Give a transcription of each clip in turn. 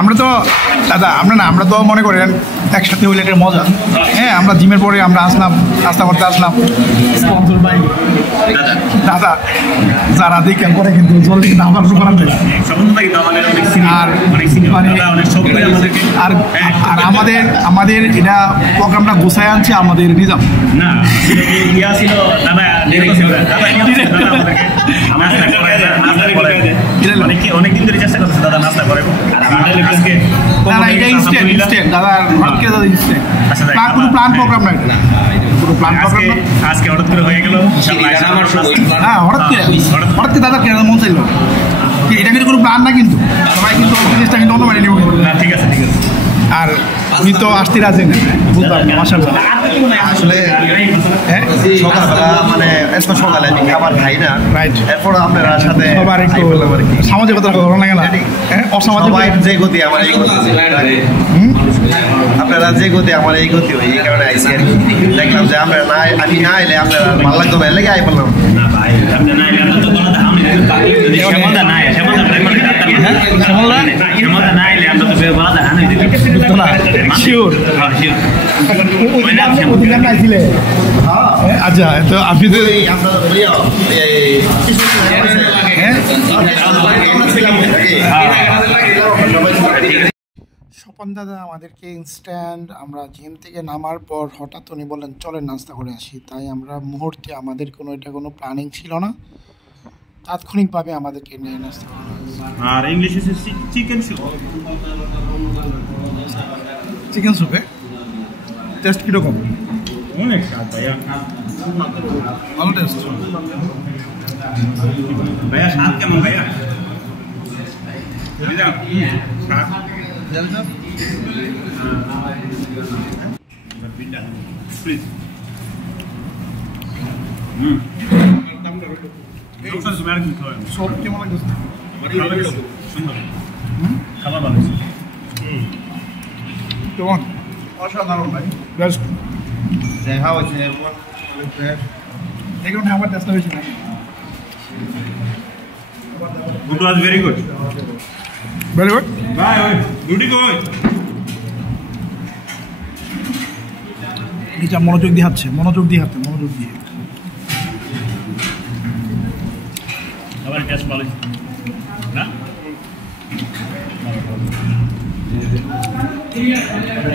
আমরা তো দাদা আমরা তো মনে করেন একসাথে হইলে একটা মজা। হ্যাঁ, আমরা জিমের পরে আমরা আসলাম, নাস্তা করতে আসলাম, স্পন্সর ভাই দাদা যারা দেখেন করে কিন্তু জলদি কিন্তু আমার করার দেয়। আর আমাদের এটা প্রোগ্রামটা গোছায় আনছে আমাদের নিজাম না অনেকদিন ধরে চেষ্টা করতেছে দাদা নাস্তা করে কোনো প্ল্যান প্রোগ্রাম নাই, কোনো প্ল্যান প্রোগ্রাম আজকে হঠাৎ করে হয়ে গেল। হ্যাঁ, হঠাৎ করে দাদা কেন মন চাইল এটা কিন্তু কোনো প্ল্যান না, কিন্তু সবাই কিন্তু জিনিসটা কিন্তু অন্য মানে নেব। ঠিক আছে ঠিক আছে। আর উনি তো আসতে রাজি না, বুঝলাম মাশাআল্লাহ। আসলে সকালবেলা মানে এত সকালে আমি খাবার খাই না, রাইট। এরপর আপনারা সাথে সবার একটু সামাজিকতা করো না কেন? অসামাজিক যে গতি আমার এই গতি, আপনারা যে গতি আমার এই গতি হয়, এই কারণে আইসি আর কি। দেখলাম যে আমরা না, আমি না এলে আপনারা ভালো লাগতো না, লেগে আই বললাম না ভাই আপনি না এলে তো কোনো দাম নেই। শ্যামলদা না, শ্যামলদা প্রাইমারি ডাক্তার না, শ্যামলদা না এলে আমরা তো বের বাধা আনি দিতে বুঝতো না। শিওর হ্যাঁ শিওর ওই নাম ওদিকে না ছিলে। হ্যাঁ আচ্ছা, তো আপনি তো আমরা স্বপন দাদা আমাদেরকে ইনস্ট্যান্ট আমরা জিম থেকে নামার পর হঠাৎ উনি বললেন চলেন নাস্তা করে আসি। তাই আমরা মুহূর্তে আমাদের কোনো প্ল্যানিং ছিল না, তাৎক্ষণিকভাবে আমাদেরকে নিয়ে নাস্তা করা। আর ইংলিশে চিকেন স্যুপ, চিকেন স্যুপে টেস্ট কীরকম? অনেক স্বাদ ভাইয়া, ভালো টেস্ট ভাইয়া। স্বাদ কেমন ভাইয়া? সব কেমন লাগছে? খাবার ভালো কেমন? অসাধারণ ভাই, best. How is everyone? They don't have a destination. It was very good. Very good? Bye. Duty go. এটা মনোযোগ দিয়ে হাঁটছে, মনোযোগ দিয়ে। আবার টেস্ট ভালো না?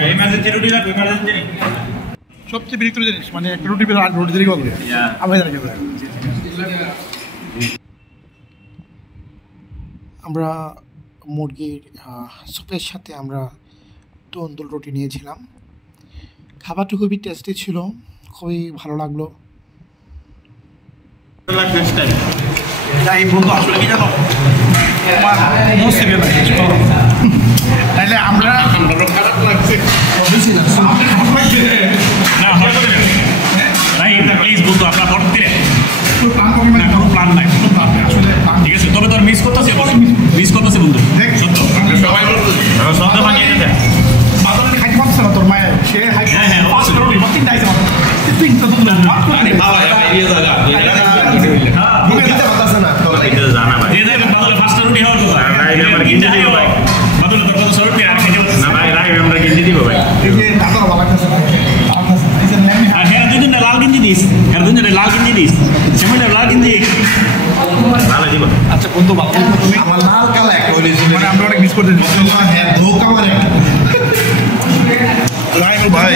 এই মাঝে রুটি লাগবে, সবচেয়ে বিরক্ত জিনিস মানে একটা রুটি পেলে আর রুটি দেরি করবে। আমরা মুরগির স্যুপের সাথে আমরা তন্দুর রুটি নিয়েছিলাম। খাবারটা খুবই টেস্টি ছিল, খুবই ভালো লাগলো। তাইলে আমরা খারাপ লাগছে প্লিজ বলতো আপনার পড়তে কোনো প্ল্যান নাই, ঠিক আছে? তবে তোর মিস করতেছে বন্ধু, সত্য সত্য ভাঙিয়ে যেতে খাইতে পারছে না তোর মায়ের। ফার্স্ট রুটি হওয়ার কথা লাল গেঞ্জি দিস, লাল গেঞ্জি। আচ্ছা বন্ধু আমার লাল কালা একটা মানে আমরা অনেক মিস করতে ভাই।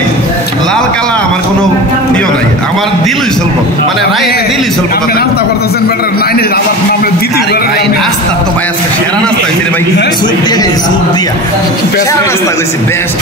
লাল কালা আমার কোনো প্রিয় নাই, আমার দিলই স্বল্প, মানে দিলই স্বল্প। নাস্তা করতেছেন নাস্তা তো ভাই আজকে সেরা নাস্তা হয়েছে ভাই, স্যুপ দিয়ে নাস্তা হয়েছে বেস্ট।